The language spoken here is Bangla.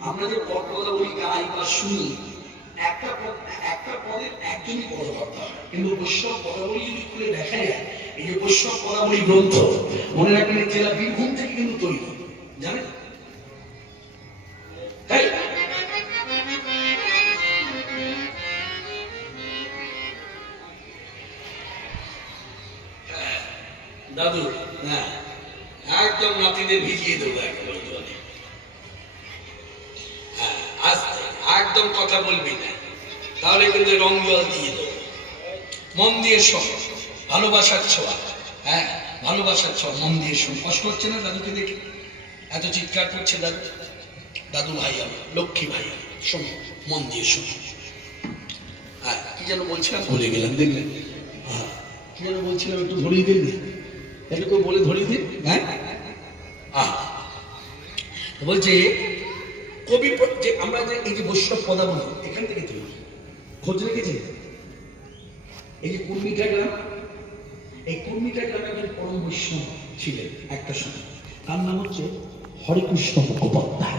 আমরা যে পদ পদাবলী গাই বা শুনি একটা পদ একটা পদের একজনই পদকর্তা কিন্তু বৈষ্ণব পদাবলী যদি খুলে দেখা যায় এই যে বৈষ্ণব পদাবলী গ্রন্থ মনে রাখবেন জেলা বীরভূম থেকে কিন্তু তৈরি। জানেন? এই, দাদু হ্যাঁ। একদম নাতিদের ভিজিয়ে দেবো একেবারে হ্যাঁ আস্তে একদম কথা বলবি না। তাহলে কিন্তু রং জল দিয়ে দেবো। মন দিয়ে শোন ভালোবাসার ছোঁয়া হ্যাঁ ভালোবাসার ছোঁয়া মন দিয়ে শোন। কষ্ট হচ্ছে না দাদুকে দেখে? এত চিৎকার করছে দাদু। দাদু ভাই আমার লক্ষ্মী ভাই শোনো মন দিয়ে শোনো। হ্যাঁ কি যেন বলছিলাম? ভুলে গেলাম দেখলেন হ্যাঁ। কি যেন বলছিলাম একটু ধরিয়ে দিন একটু বলে ধরিয়ে দিন হ্যাঁ? আহ। বলছে কবি যে আমরা যে এই যে বৈষ্ণব পদাবলী এখান থেকে তৈরি খোঁজ রেখেছে এই যে কুর্মিটা গ্রাম, এই কুর্মিটা গ্রামে একজন পরম বৈষ্ণব ছিলেন একটা সময়। তার নাম হচ্ছে হরেকৃষ্ণ মুখোপাধ্যায়।